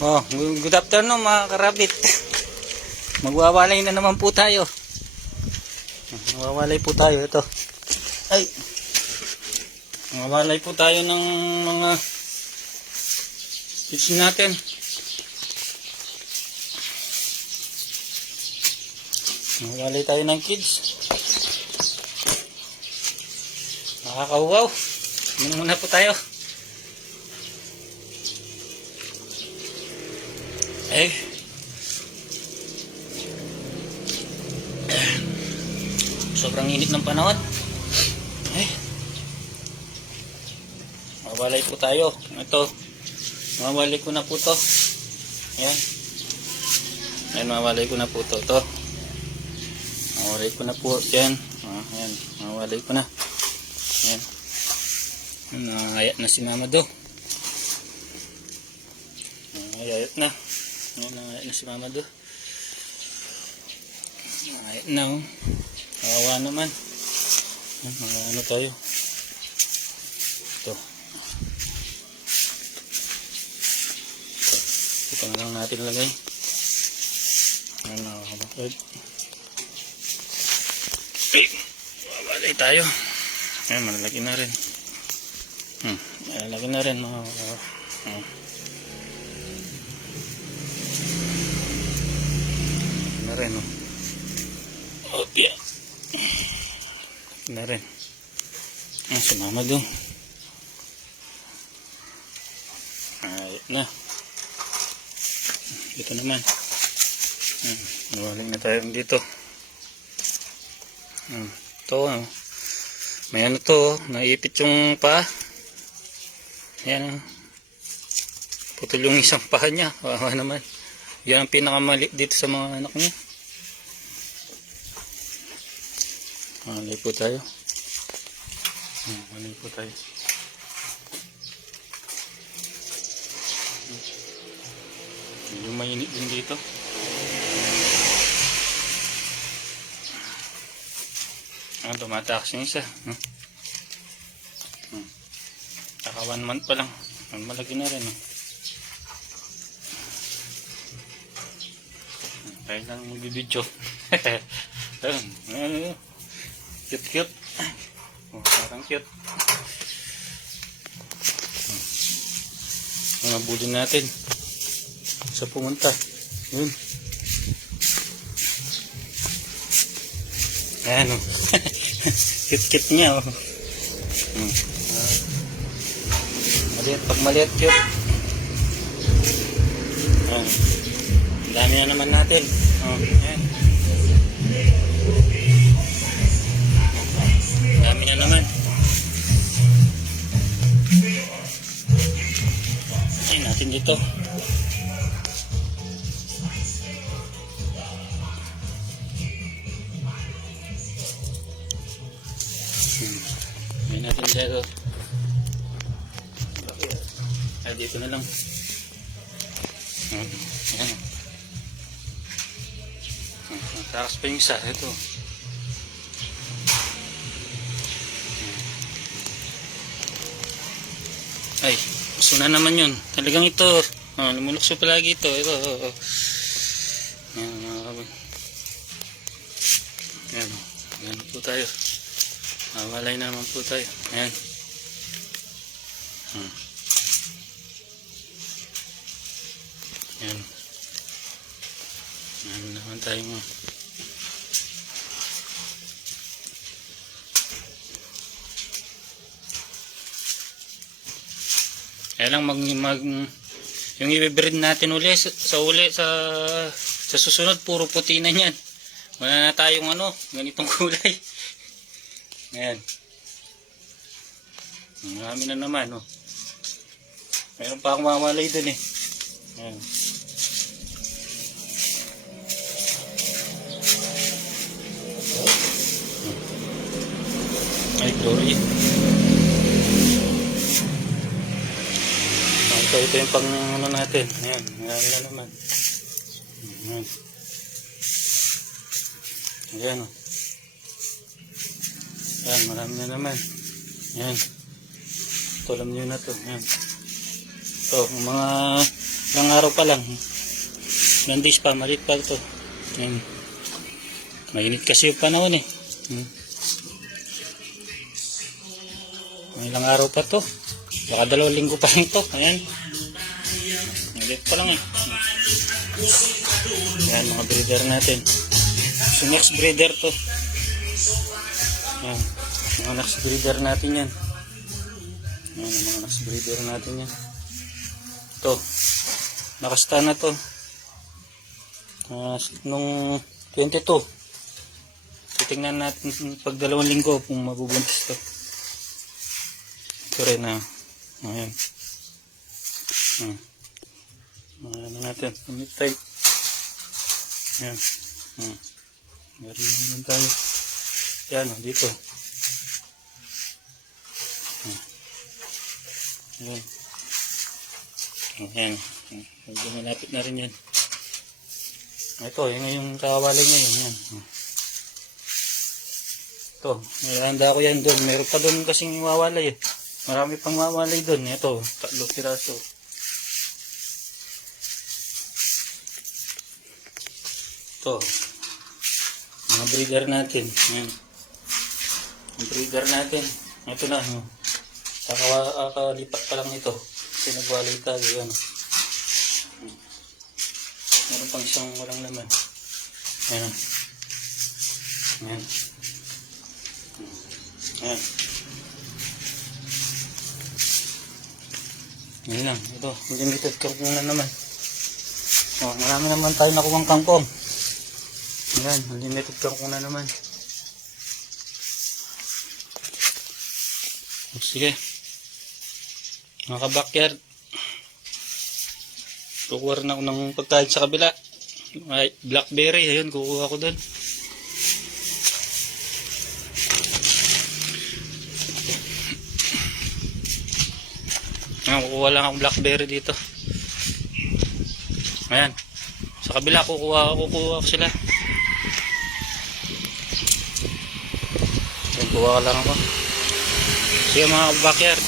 Oh, good afternoon mga karabit. Magwawalay na naman po tayo. Magwawalay po tayo ito. Ay. Magwawalay po tayo ng mga fish natin. Magwawalay tayo ng kids. Nakakawaw. Ano muna po tayo? Eh, sobrang init ng panahon. Mawalay po tayo. Ito, mawalay ko na po to. Ayan. Ayan, mawalay ko na po to. Ito. Mawalay ko na po. Ayan. Ayan, mawalay ko na. Ayan. Nakakayat na si Mama Do. Nakakayat na. Ayan, nakakayat na si Mama Do. Nakakayat na, oh. Kawawa naman. Ayan, mga ano tayo. Ito. Ito na lang natin lagay. Ayan, nakakabakad. Wabalay tayo. Ayan, malalaki na rin. Malalaki na rin. Na rin, oh. Okay. Na rin. Sumama doon. Ayun na. Dito naman. Nawaling na tayo dito. Ito, may ano to, naipit yung paa. Ayan, putol yung isang paa niya. Wawa naman. Yan ang pinakamali dito sa mga anak niya. Malay po tayo. Malay po tayo. Yung mainit din dito. Tumatakas yung isa. Saka 1 month pa lang. Malaki na rin. Kaya lang magbibidyo. Cute cute. Parang cute. Mabulin natin. Sa pumunta. Yun. Ayan, oh. Cute-cute niya, oh. Maliit, pag maliit, cute. Ayan. Ang dami na naman natin. Oh, ayan. Ang dami na naman. Ayan natin dito. May natin dito. Ay, dito na lang. Ayan. Takas pa yung isa. Ito. Ay, gusto na naman yun. Talagang ito. Lumulukso palagi ito. Ito. Ayan, mga kabag. Ayan. Ayan po tayo. Walay naman po tayo. Ayan. Ayan. Ayan naman tayo mo. Kaya lang yung i-breed natin uli sa susunod puro puti na yan. Wala na tayong ganitong kulay. Ayan. Marami na naman, oh. Mayroon pa akong mawalay dun, eh. Ayan. Ay, glory. Ito yung pang natin. Ayan, marami na naman. Ayan. Ayan, oh. Ayan, marami na naman. Ayan. Ito, alam nyo na to. Ayan. Ito, mga Ilang araw pa lang. Ilang days pa, maliit pa ito. Ayan. Mainit kasi yung panahon eh. Ilang araw pa to. Baka 2 linggo pa lang to. Ayan. Maliit pa lang eh. Ayan mga breeder natin. So next breeder to. Ayan. Mga next breeder natin yan. Ayan mga next breeder natin yan. Ito. Nakasta na to. Nung 22. Titingnan natin pag 2 linggo kung mabubuntis to. Ito rin na. Ayan. Ayan natin. Umit tayo. Ayan. Meron naman tayo. Ayan dito. Ayan. Ayan. Medyo malapit na rin yan. Ito, yun yung kawali ngayon. Yan. Ito, nilanda ko yan doon. Meron pa doon kasing wawalay eh. Marami pang wawalay doon. Ito, 3 piraso. Ito, mga breeder natin. Yan. Ang breeder natin. Ito na. Kakalipat pa lang ito. Kasi nagwalay tayo. Yan. Meron pang isang walang laman. Ayan. Ayan. Ayan. Ayan lang. Ito. Limited kangkong na naman. Oh, marami naman tayo nakuwang kangkong. Ayan. Limited kangkong na naman. Sige. Mga ka-backyard. Kukuha rin ako ng pagkain sa kabila. Ay, blackberry, ayun, kukuha ko doon. Kukuha lang akong blackberry dito. Ayan. Sa kabila, kukuha ko sila. Ayan, kuha ka lang ako. Sige mga backyard.